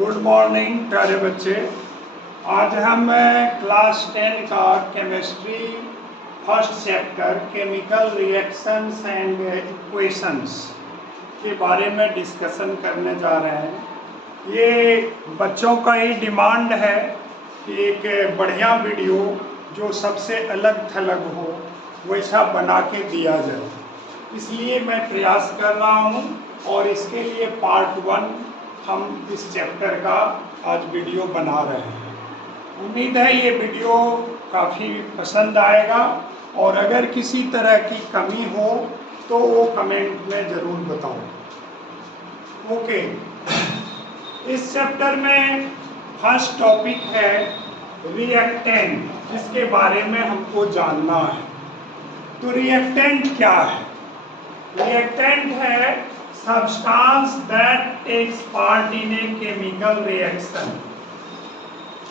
Good morning प्यारे बच्चे। आज हम क्लास 10 का chemistry first chapter chemical reactions and equations के बारे में डिस्कशन करने जा रहे हैं। ये बच्चों का ही डिमांड है कि एक बढ़िया वीडियो जो सबसे अलग थलग हो वैसा बना के दिया जाए, इसलिए मैं प्रयास कर रहा हूँ और इसके लिए पार्ट 1 हम इस चैप्टर का आज वीडियो बना रहे हैं। उम्मीद है ये वीडियो काफ़ी पसंद आएगा और अगर किसी तरह की कमी हो तो वो कमेंट में ज़रूर बताओ। ओके, इस चैप्टर में फर्स्ट टॉपिक है रिएक्टेंट, जिसके बारे में हमको जानना है। तो रिएक्टेंट क्या है? रिएक्टेंट है substance that takes part in a chemical reaction।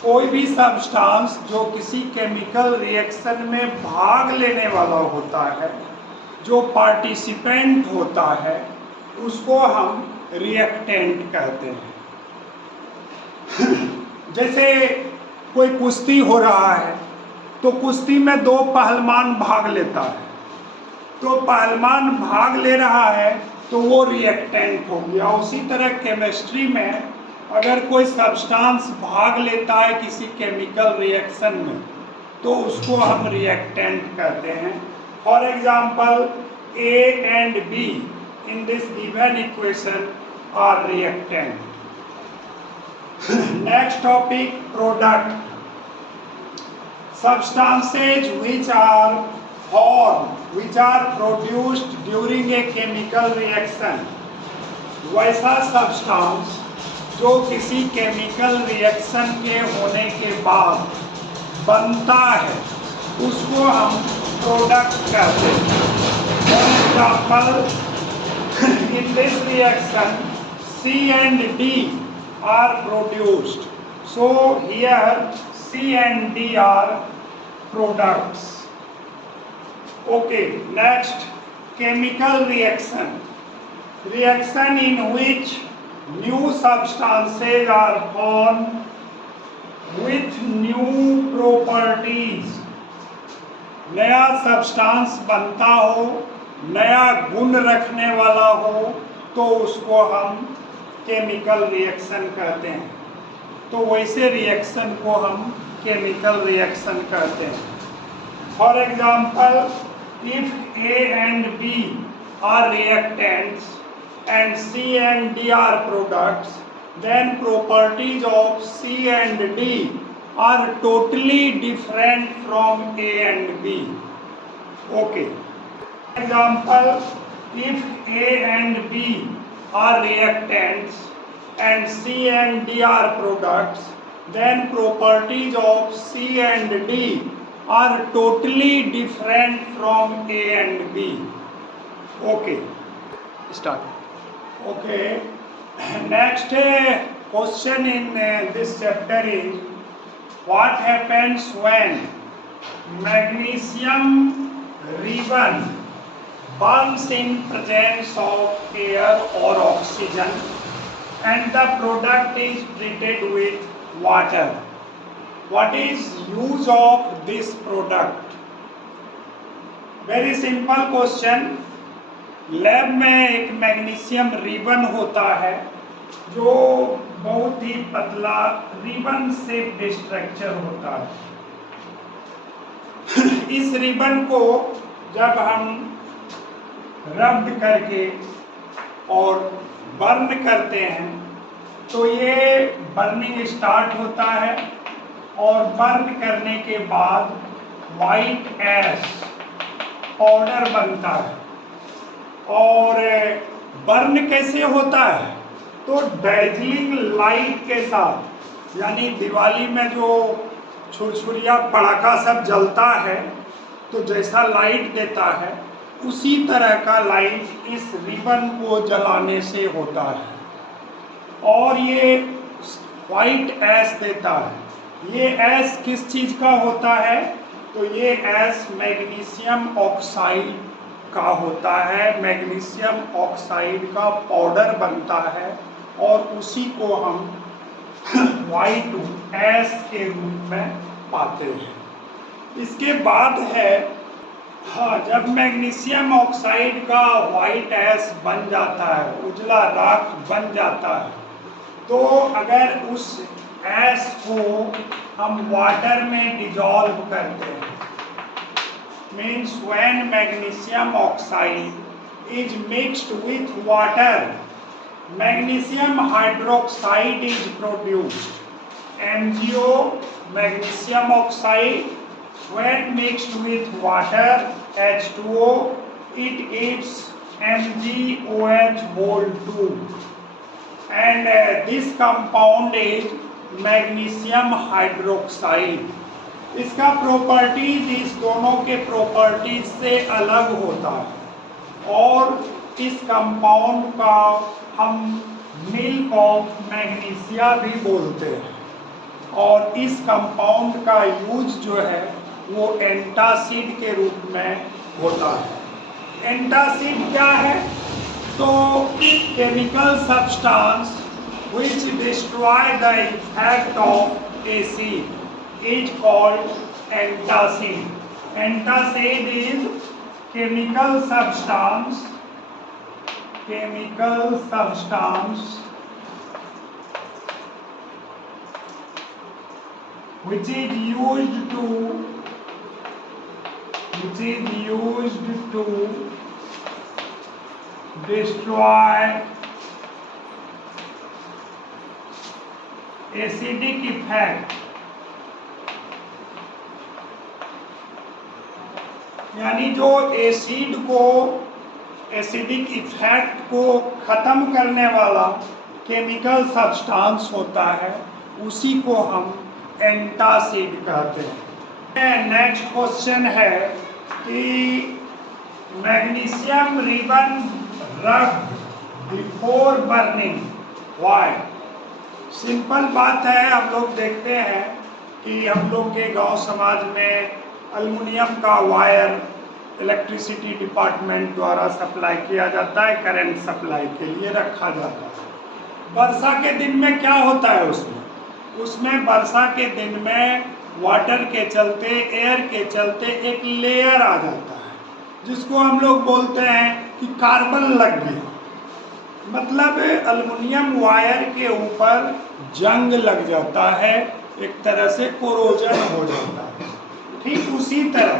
कोई भी सब्सटेंस जो किसी केमिकल रिएक्शन में भाग लेने वाला होता है, जो पार्टिसिपेंट होता है, उसको हम रिएक्टेंट कहते हैं। जैसे कोई कुश्ती हो रहा है तो कुश्ती में 2 पहलवान भाग लेता है, तो पहलवान भाग ले रहा है तो वो रिएक्टेंट हो गया। उसी तरह केमिस्ट्री में अगर कोई सब्सटेंस भाग लेता है किसी केमिकल रिएक्शन में तो उसको हम रिएक्टेंट कहते हैं। For example A and B in this given equation are reactant। Next topic, product। Substances which are formed, which are produced during a chemical reaction। वैसा सब्सटेंस जो किसी केमिकल रिएक्शन के होने के बाद बनता है उसको हम प्रोडक्ट कहते हैं। For example in this reaction C and D are produced, so here C and D are products। Okay, next, chemical reaction। Reaction in which new substances are formed with new properties। नया substance बनता हो, नया गुण रखने वाला हो तो उसको हम केमिकल रिएक्शन कहते हैं। तो वैसे रिएक्शन को हम केमिकल रिएक्शन कहते हैं। For example if A and B are reactants and C and D are products, then properties of C and D are totally different from A and B। Okay, example, if A and B are reactants and C and D are products, then properties of C and D are totally different from A and B। Okay, start। Okay, next question in this chapter is what happens when magnesium ribbon burns in presence of air or oxygen and the product is treated with water। What is use of this product? Very simple question। Lab में एक magnesium ribbon होता है जो बहुत ही पतला ribbon से structure होता है। इस रिबन को जब हम रब करके और बर्न करते हैं तो ये बर्निंग स्टार्ट होता है और बर्न करने के बाद वाइट ऐश पाउडर बनता है। और बर्न कैसे होता है? तो डैजलिंग लाइट के साथ, यानी दिवाली में जो छुरछुरिया पटाखा सब जलता है तो जैसा लाइट देता है उसी तरह का लाइट इस रिबन को जलाने से होता है और ये वाइट ऐश देता है। ये ऐश किस चीज़ का होता है? तो ये ऐश मैग्नीशियम ऑक्साइड का होता है। मैग्नीशियम ऑक्साइड का पाउडर बनता है और उसी को हम Y2S के रूप में पाते हैं। इसके बाद है, हाँ, जब मैग्नीशियम ऑक्साइड का व्हाइट एस बन जाता है, उजला राख बन जाता है, तो अगर उस एस को हम वाटर में डिजॉल्व करते हैं, means when magnesium oxide is mixed with water, magnesium hydroxide is produced. MgO, magnesium oxide, when mixed with water, H2O, it gives MgOH whole 2, and this compound is magnesium hydroxide. इसका properties इस दोनों के properties से अलग होता है, और इस कंपाउंड का हम मिल्क ऑफ मैग्नीशिया भी बोलते हैं। और इस कंपाउंड का यूज जो है वो एंटासिड के रूप में होता है। एंटासिड क्या है? तो chemical substance which destroy the effect of acid is called antacid. Antacid is chemical substance which is used to destroy acidic effect, यानी जो एसिड को, एसिडिक इफेक्ट को खत्म करने वाला केमिकल सब्सटेंस होता है, उसी को हम एंटासिड कहते हैं। नेक्स्ट क्वेश्चन है कि मैग्नीशियम रिबन रब बिफोर बर्निंग, व्हाई? सिंपल बात है, हम लोग देखते हैं कि हम लोग के गांव समाज में एल्युमिनियम का वायर इलेक्ट्रिसिटी डिपार्टमेंट द्वारा सप्लाई किया जाता है, करंट सप्लाई के लिए रखा जाता है। वर्षा के दिन में क्या होता है उसमें वर्षा के दिन में वाटर के चलते, एयर के चलते एक लेयर आ जाता है, जिसको हम लोग बोलते हैं कि कार्बन लग गया। मतलब एल्युमिनियम वायर के ऊपर जंग लग जाता है, एक तरह से कोरोजन हो जाता है। ठीक उसी तरह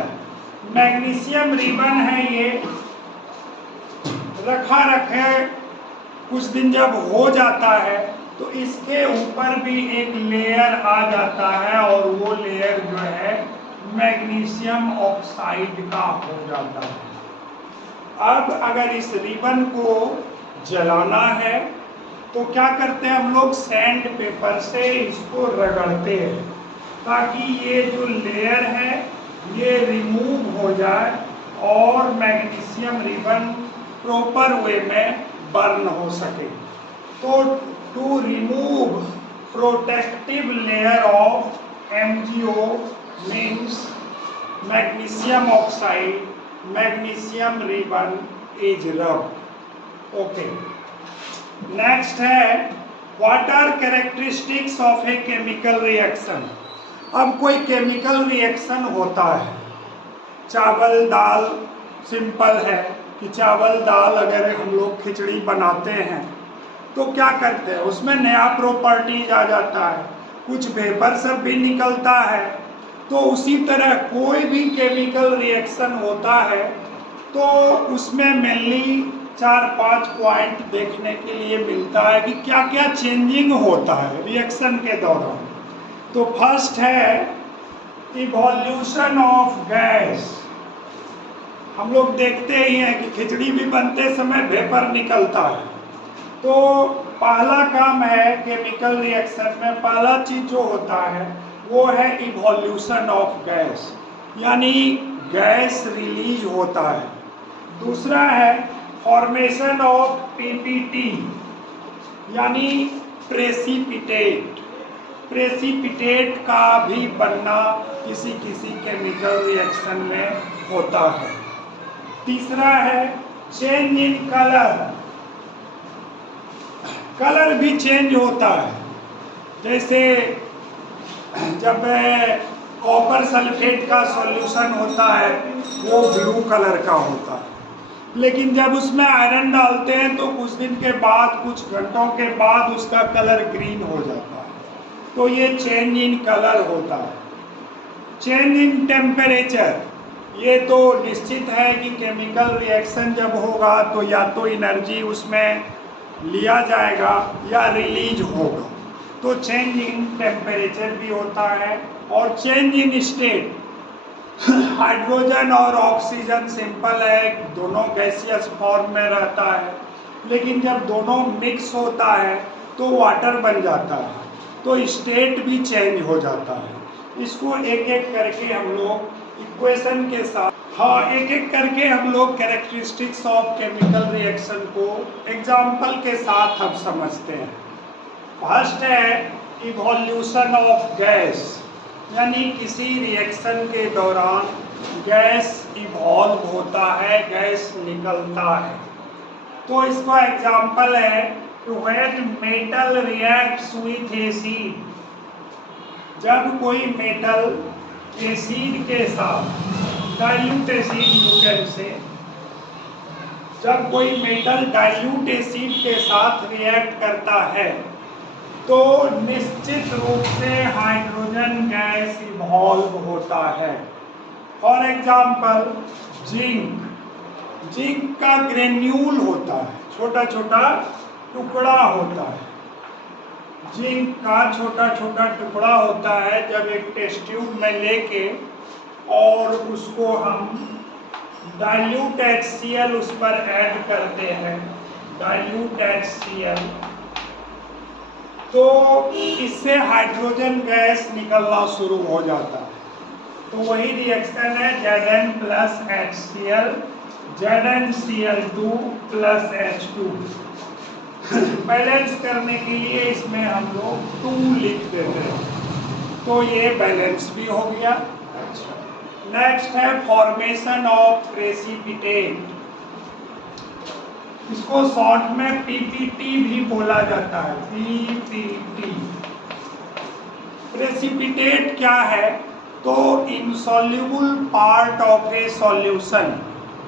मैग्नीशियम रिबन है, ये रखा रखे कुछ दिन जब हो जाता है तो इसके ऊपर भी एक लेयर आ जाता है, और वो लेयर जो है मैग्नीशियम ऑक्साइड का हो जाता है। अब अगर इस रिबन को जलाना है तो क्या करते हैं हम लोग, सैंड पेपर से इसको रगड़ते हैं, ताकि ये जो लेयर है ये रिमूव हो जाए और मैग्नीशियम रिबन प्रॉपर वे में बर्न हो सके। तो to remove protective layer of MgO means magnesium oxide, magnesium ribbon is rub. Okay, next है what are characteristics of a chemical reaction. अब कोई केमिकल रिएक्शन होता है, चावल दाल, सिंपल है कि चावल दाल अगर हम लोग खिचड़ी बनाते हैं तो क्या करते हैं, उसमें नया प्रॉपर्टीज आ जाता है, कुछ वेपर सब भी निकलता है। तो उसी तरह कोई भी केमिकल रिएक्शन होता है तो उसमें मेनली 4-5 पॉइंट देखने के लिए मिलता है कि क्या क्या चेंजिंग होता है रिएक्शन के दौरान। तो फर्स्ट है इवोल्यूशन ऑफ गैस। हम लोग देखते ही हैं कि खिचड़ी भी बनते समय वेपर निकलता है। तो पहला काम है केमिकल रिएक्शन में, पहला चीज जो होता है वो है इवोल्यूशन ऑफ गैस, यानी गैस रिलीज होता है। दूसरा है फॉर्मेशन ऑफ PPT, यानी प्रेसिपिटेट। प्रेसिपिटेट का भी बनना किसी किसी केमिकल रिएक्शन में होता है। तीसरा है चेंज इन कलर, कलर भी चेंज होता है। जैसे जब कॉपर सल्फेट का सॉल्यूशन होता है वो ब्लू कलर का होता है, लेकिन जब उसमें आयरन डालते हैं तो कुछ दिन के बाद, कुछ घंटों के बाद उसका कलर ग्रीन हो जाता है। तो ये चेंज इन कलर होता है। चेंज इन टेम्परेचर, ये तो निश्चित है कि केमिकल रिएक्शन जब होगा तो या तो एनर्जी उसमें लिया जाएगा या रिलीज होगा, तो चेंज इन टेम्परेचर भी होता है। और चेंज इन स्टेट, हाइड्रोजन और ऑक्सीजन सिंपल है, दोनों गैसियस फॉर्म में रहता है, लेकिन जब दोनों मिक्स होता है तो वाटर बन जाता है, तो स्टेट भी चेंज हो जाता है। इसको एक एक करके हम लोग इक्वेशन के साथ, एक एक करके हम लोग कैरेक्टरिस्टिक्स ऑफ केमिकल रिएक्शन को एग्जाम्पल के साथ अब समझते हैं। फर्स्ट है इवोल्यूशन ऑफ गैस, यानी किसी रिएक्शन के दौरान गैस इवॉल्व होता है, गैस निकलता है। तो इसका एग्जाम्पल है when metal reacts with acid, जब कोई मेटल एसिड के साथ, dilute acid you can say, जब कोई मेटल डाइल्यूट एसिड के साथ रिएक्ट करता है तो निश्चित रूप से हाइड्रोजन गैस इवॉल्व होता है। फॉर एग्जाम्पल जिंक, जिंक का ग्रेन्यूल होता है, छोटा छोटा टुकड़ा होता है, जिंक का छोटा छोटा टुकड़ा होता है। जब एक टेस्ट ट्यूब में लेके और उसको हम डाइल्यूट HCl उस पर ऐड करते हैं, डाइल्यूट HCl, तो इससे हाइड्रोजन गैस निकलना शुरू हो जाता है। तो वही रिएक्शन है Zn plus HCl, ZnCl2 plus H2। Balance करने के लिए इसमें हम लोग 2 लिख देते हैं, तो ये बैलेंस भी हो गया। नेक्स्ट है फॉर्मेशन ऑफ प्रेसिपिटेट, इसको शॉर्ट में PPT भी बोला जाता है, PPT। प्रेसिपिटेट क्या है? तो insoluble part of A solution,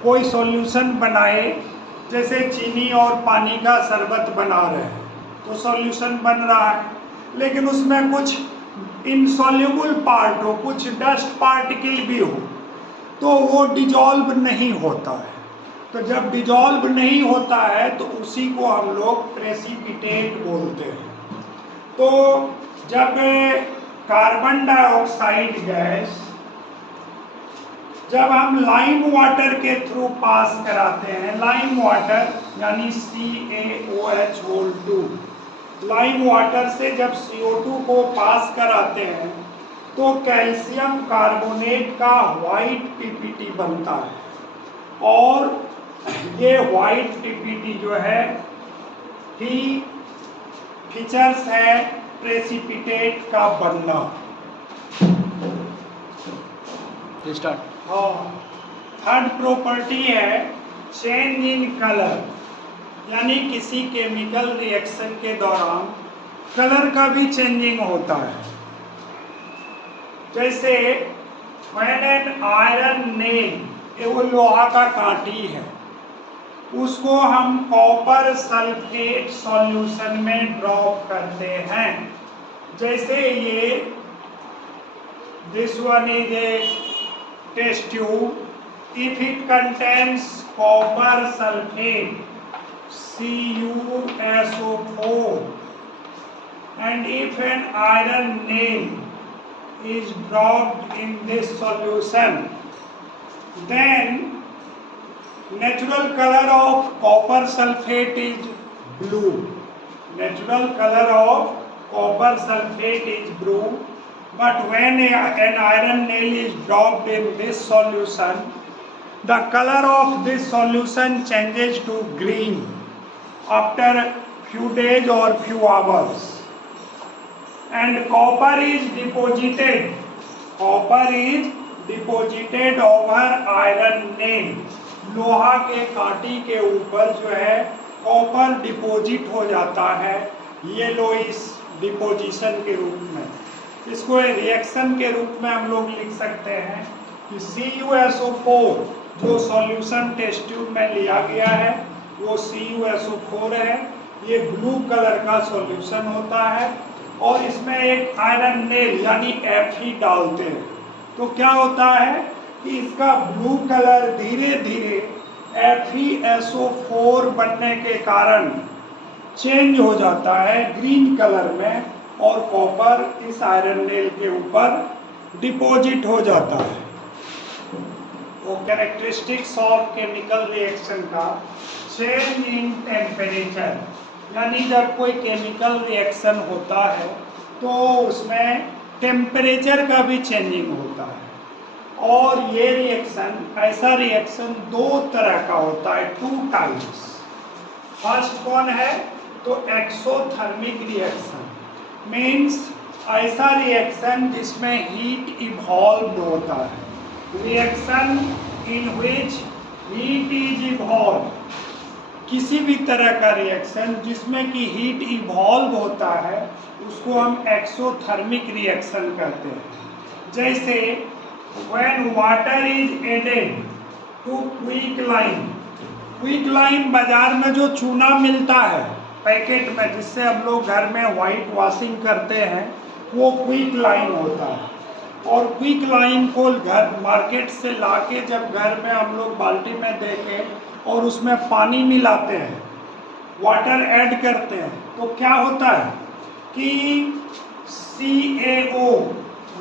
कोई सॉल्यूशन बनाए, जैसे चीनी और पानी का शरबत बना रहे हैं तो सॉल्यूशन बन रहा है, लेकिन उसमें कुछ इनसॉल्युबल पार्ट हो, कुछ डस्ट पार्टिकल भी हो, तो वो डिजॉल्व नहीं होता है। तो जब डिजॉल्व नहीं होता है तो उसी को हम लोग प्रेसिपिटेट बोलते हैं। तो जब कार्बन डाइऑक्साइड गैस जब हम लाइम वाटर के थ्रू पास कराते हैं, लाइम वाटर यानी CaOH2, लाइम वाटर से जब CO2 को पास कराते हैं तो कैल्शियम कार्बोनेट का व्हाइट PPT बनता है, और ये व्हाइट PPT जो है ही फीचर्स है प्रेसिपिटेट का बनना। स्टार्ट। थर्ड प्रॉपर्टी है चेंज इन कलर, यानी किसी केमिकल रिएक्शन के दौरान कलर का भी चेंजिंग होता है। जैसे व्हेन एन आयरन नेल, वो लोहा का कांटी है, उसको हम कॉपर सल्फेट सॉल्यूशन में ड्रॉप करते हैं। जैसे ये this one is a test tube, if it contains copper sulphate CuSO4 and if an iron nail is dropped in this solution, then natural color of copper sulfate is blue. Natural color of copper sulfate is blue, but when an iron nail is dropped in this solution, the color of this solution changes to green after few days or few hours, and copper is deposited over iron nail. लोहा के कांटी के ऊपर जो है copper deposit हो जाता है yellowish deposition के रूप में। इसको रिएक्शन के रूप में हम लोग लिख सकते हैं कि CuSO4 जो सॉल्यूशन टेस्ट ट्यूब में लिया गया है वो CuSO4 है। ये ब्लू कलर का सॉल्यूशन होता है और इसमें एक आयरन नेल यानी Fe डालते हैं। तो क्या होता है कि इसका ब्लू कलर धीरे धीरे FeSO4 बनने के कारण चेंज हो जाता है ग्रीन कलर में और कॉपर इस आयरन नेल के ऊपर डिपॉजिट हो जाता है। वो कैरेक्टरिस्टिक्स ऑफ केमिकल रिएक्शन का चेंज इन टेम्परेचर, यानी जब कोई केमिकल रिएक्शन होता है तो उसमें टेम्परेचर का भी चेंजिंग होता है। और ये रिएक्शन, ऐसा रिएक्शन दो तरह का होता है, 2 टाइप्स। फर्स्ट कौन है तो एक्सोथर्मिक रिएक्शन, मीन्स ऐसा रिएक्शन जिसमें हीट इवॉल्व होता है, reaction in which heat is evolve. किसी भी तरह का रिएक्शन जिसमें कि हीट इवॉल्व होता है उसको हम एक्सोथर्मिक रिएक्शन कहते हैं। जैसे when water is added to quicklime, क्विकलाइन बाजार में जो चूना मिलता है पैकेट में जिससे हम लोग घर में वाइट वॉशिंग करते हैं वो क्विकलाइन होता है। और क्विकलाइन को घर मार्केट से लाके जब घर में हम लोग बाल्टी में देके और उसमें पानी मिलाते हैं, वाटर ऐड करते हैं, तो क्या होता है कि CaO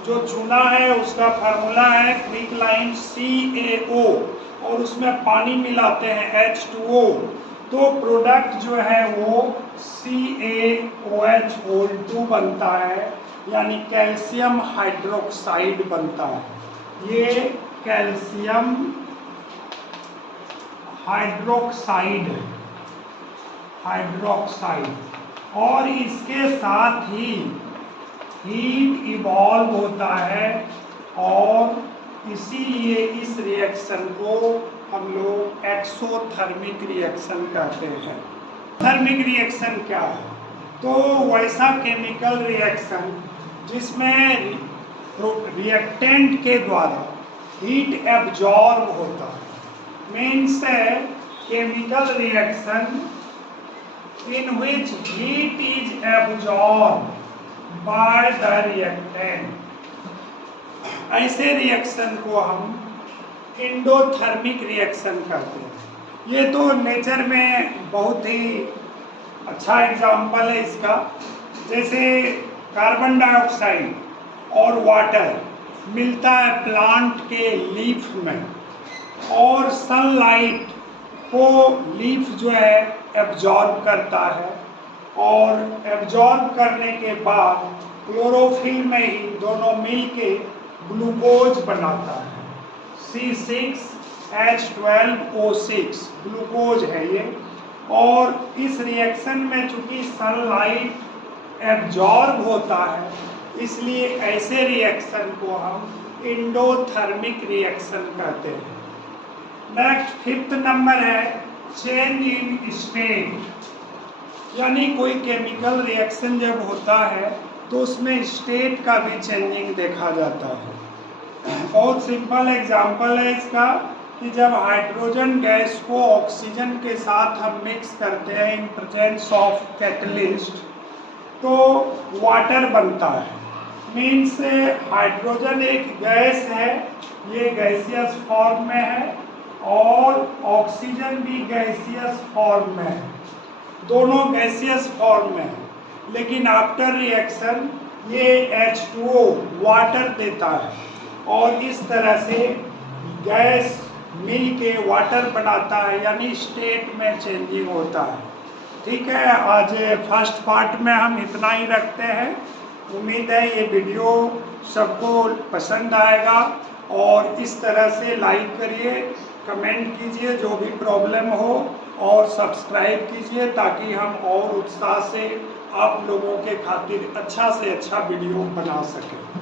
जो चूना है उसका फार्मूला है क्विकलाइन CaO और उसमें पानी मिलाते हैं H2O, तो प्रोडक्ट जो है वो CaOH2 बनता है, यानी कैल्शियम हाइड्रोक्साइड बनता है। ये कैल्शियम हाइड्रोक्साइड और इसके साथ ही हीट इवॉल्व होता है और इसीलिए इस रिएक्शन को हम लोग एक्सोथर्मिक रिएक्शन कहते हैं। थर्मिक रिएक्शन क्या है तो वैसा केमिकल रिएक्शन जिसमें रिएक्टेंट के द्वारा हीट एब्जॉर्ब होता है, means chemical reaction in which heat is absorbed by the reactant। ऐसे रिएक्शन को हम एंडोथर्मिक रिएक्शन कहते हैं। ये तो नेचर में बहुत ही अच्छा एग्जाम्पल है इसका। जैसे कार्बन डाइऑक्साइड और वाटर मिलता है प्लांट के लीफ में और सनलाइट को लीफ जो है एब्जॉर्ब करता है और एब्जॉर्ब करने के बाद क्लोरोफिल में ही दोनों मिलके ग्लूकोज बनाता है, C6H12O6 ग्लूकोज है ये। और इस रिएक्शन में चूंकि सनलाइट एब्जॉर्ब होता है इसलिए ऐसे रिएक्शन को हम एंडोथर्मिक रिएक्शन कहते हैं। नेक्स्ट 5th नंबर है चेंज इन स्टेट, यानी कोई केमिकल रिएक्शन जब होता है तो उसमें स्टेट का भी चेंजिंग देखा जाता है। बहुत सिंपल एग्जांपल है इसका कि जब हाइड्रोजन गैस को ऑक्सीजन के साथ हम मिक्स करते हैं इन प्रेजेंस ऑफ कैटलिस्ट तो वाटर बनता है। मीन्स हाइड्रोजन एक गैस है, ये गैसियस फॉर्म में है और ऑक्सीजन भी गैसियस फॉर्म में है, दोनों गैसियस फॉर्म में है। लेकिन आफ्टर रिएक्शन ये H2O वाटर देता है और इस तरह से गैस मिल के वाटर बनाता है, यानी स्टेट में चेंजिंग होता है। ठीक है, आज फर्स्ट पार्ट में हम इतना ही रखते हैं। उम्मीद है ये वीडियो सबको पसंद आएगा और इस तरह से लाइक करिए, कमेंट कीजिए जो भी प्रॉब्लम हो और सब्सक्राइब कीजिए ताकि हम और उत्साह से आप लोगों के खातिर अच्छा से अच्छा वीडियो बना सकें।